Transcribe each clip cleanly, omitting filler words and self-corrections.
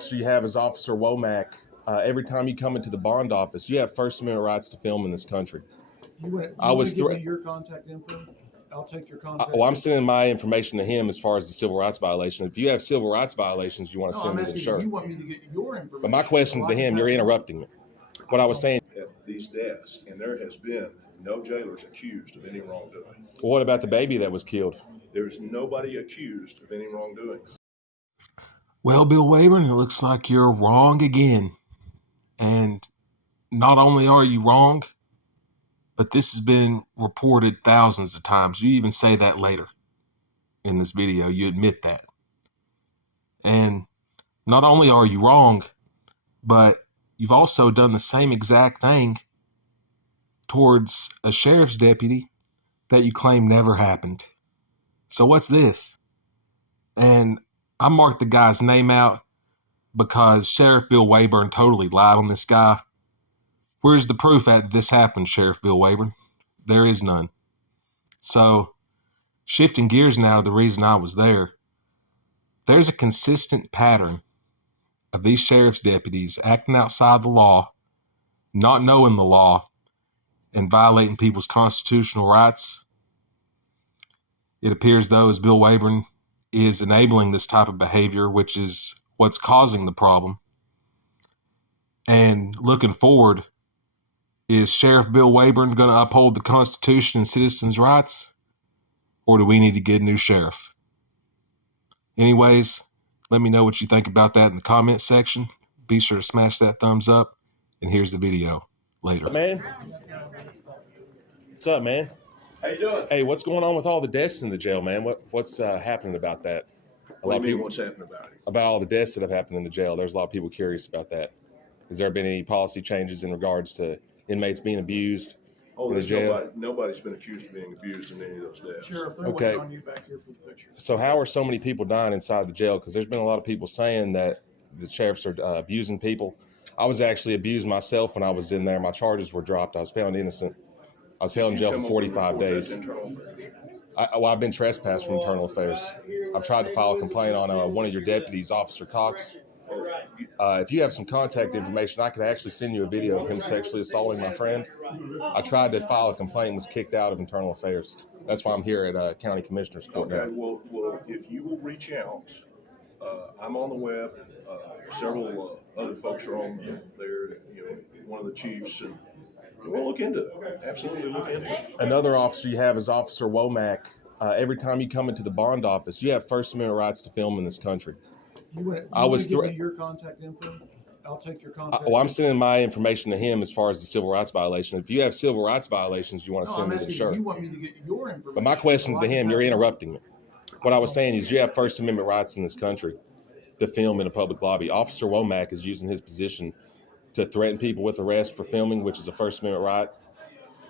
officer you have is Officer Womack. Every time you come into the bond office, you have First Amendment rights to film in this country. You want to give me your contact info? I'll take your contact. Well, I'm sending my information to him as far as the civil rights violation. If you have civil rights violations, you want to send me to the sheriff. You want me to get your information. But my question's to him. You're interrupting me. What I was saying. At these deaths, and there has been no jailers accused of any wrongdoing. Well, what about the baby that was killed? There's nobody accused of any wrongdoing. Well, Bill Wayburn, it looks like you're wrong again. And not only are you wrong, but this has been reported thousands of times. You even say that later in this video. You admit that. And not only are you wrong, but you've also done the same exact thing towards a sheriff's deputy that you claim never happened. So what's this? And I marked the guy's name out because Sheriff Bill Wayburn totally lied on this guy. Where's the proof that this happened, Sheriff Bill Wayburn? There is none. So, shifting gears now to the reason I was there, there's a consistent pattern of these sheriff's deputies acting outside the law, not knowing the law, and violating people's constitutional rights. It appears, though, as Bill Wayburn is enabling this type of behavior, which is what's causing the problem. And looking forward, is Sheriff Bill Wayburn going to uphold the Constitution and citizens' rights? Or do we need to get a new sheriff? Anyways, let me know what you think about that in the comment section. Be sure to smash that thumbs up. And here's the video. Later. Man. What's up, man? How you doing? Hey, what's going on with all the deaths in the jail, man? What's happening about that? What do you mean, what's happening about it? About all the deaths that have happened in the jail. There's a lot of people curious about that. Has there been any policy changes in regards to inmates being abused in the jail? Nobody's been accused of being abused in any of those deaths. Sheriff, they're waiting on you back here for the picture. So how are so many people dying inside the jail? Because there's been a lot of people saying that the sheriffs are abusing people. I was actually abused myself when I was in there. My charges were dropped. I was found innocent. I was held in jail for 45 days. I've been trespassed from internal affairs. I've tried to file a complaint on one of your deputies, Officer Cox. If you have some contact information, I could actually send you a video of him sexually assaulting my friend. I tried to file a complaint and was kicked out of internal affairs. That's why I'm here at County Commissioner's Court now. Okay, well, if you will reach out, I'm on the web. Several other folks are on there. One of the chiefs, and we'll look into it. Absolutely look into it. Another officer you have is Officer Womack. Every time you come into the bond office, you have First Amendment rights to film in this country. You want to give me your contact info? I'll take your contact. Well, I'm sending my information to him as far as the civil rights violation. If you have civil rights violations, you want to send me to the sheriff. You want me to get your information. But my question's to him. You're interrupting me. What I was saying is you have First Amendment rights in this country to film in a public lobby. Officer Womack is using his position to threaten people with arrest for filming, which is a First Amendment right.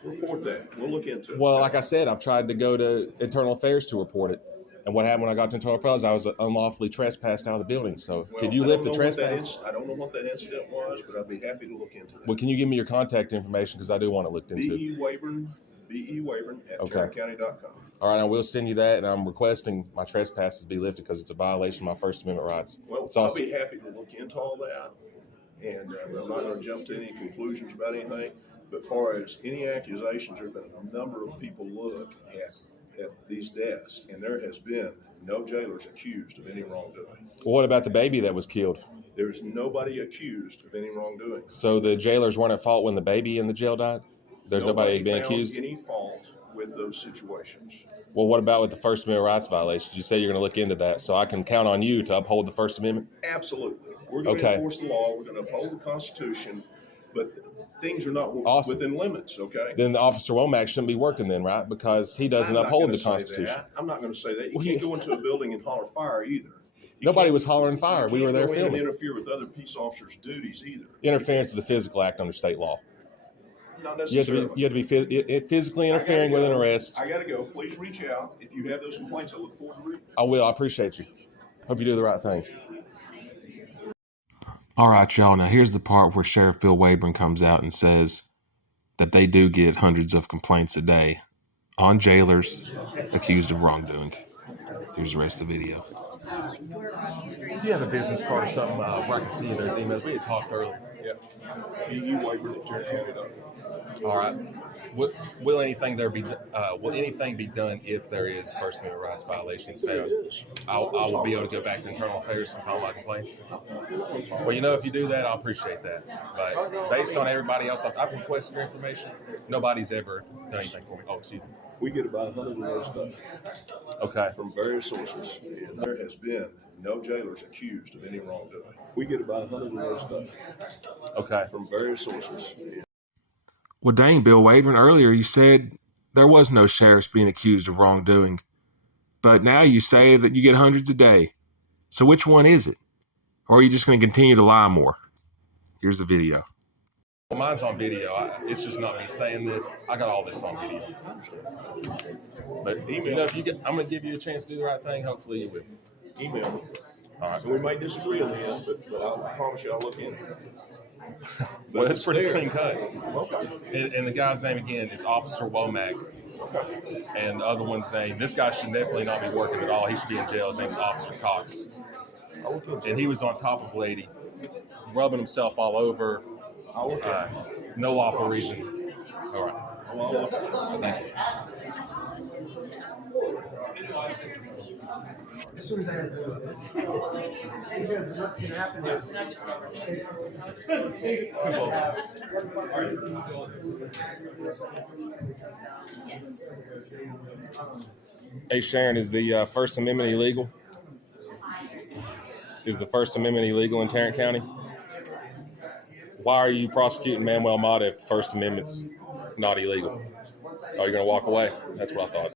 Report that. We'll look into it. Well, like I said, I've tried to go to Internal Affairs to report it. And what happened when I got to Internal Affairs, I was unlawfully trespassed out of the building. So could you lift the trespass? I don't know what that incident was, but I'd be happy to look into that. Well, can you give me your contact information? Because I do want it looked into. B.E. Wayburn at tarrantcounty.com. All right, I will send you that, and I'm requesting my trespasses be lifted because it's a violation of my First Amendment rights. Well, I'll be happy to look into all that, and I'm not going to jump to any conclusions about anything. But as far as any accusations, there have been a number of people look at these deaths, and there has been no jailers accused of any wrongdoing. Well, what about the baby that was killed? There's nobody accused of any wrongdoing. So the jailers weren't at fault when the baby in the jail died? There's nobody been accused? Any fault with those situations. Well, what about with the First Amendment rights violations? You say you're going to look into that, so I can count on you to uphold the First Amendment? Absolutely. We're going to enforce the law. We're going to uphold the Constitution, but things are not within limits, okay? Then the Officer Womack shouldn't be working then, right? Because he doesn't uphold the Constitution. I'm not going to say that. You can't go into a building and holler fire either. Nobody was hollering fire. We were there filming. You can't interfere with other peace officers' duties either. Interference is a physical act under state law. Not necessarily. You have to be physically interfering with an arrest. I got to go. Please reach out. If you have those complaints, I look forward to reading. I will. I appreciate you. Hope you do the right thing. All right, y'all. Now, here's the part where Sheriff Bill Wayburn comes out and says that they do get hundreds of complaints a day on jailers accused of wrongdoing. Here's the rest of the video. Do you have a business card or something where I can see in those emails? We had talked earlier. Yeah. You wavered at Tarrant County, though. All right. Will anything be done if there is First Amendment rights violations found? I will be able to go back to internal affairs and file my complaints. Well, if you do that, I'll appreciate that. But based on everybody else, I've requested your information. Nobody's ever done anything for me. Oh, excuse me. We get about 100 of those done. Okay. From various sources. And there has been no jailers accused of any wrongdoing. We get about 100 of those done. Okay. From various sources. Well, dang, Bill Wayburn, earlier you said there was no sheriffs being accused of wrongdoing. But now you say that you get hundreds a day. So which one is it? Or are you just going to continue to lie more? Here's the video. Well, mine's on video. It's just not me saying this. I got all this on video. But I'm going to give you a chance to do the right thing. Hopefully you will. Email me. All right. We might disagree on the end, but I promise you I'll look into it. Well, it's pretty clean cut. Okay. And the guy's name again is Officer Womack. Okay. And the other one's name, this guy should definitely not be working at all. He should be in jail. His name's Officer Cox. And he was on top of a lady, rubbing himself all over. No lawful reason. All right. Thank you. As soon as I had to do this. Because what's going to happen is it's going to take Hey, Sharon, is the First Amendment illegal? Is the First Amendment illegal in Tarrant County? Why are you prosecuting Manuel Mata if the First Amendment's not illegal? Are you going to walk away? That's what I thought.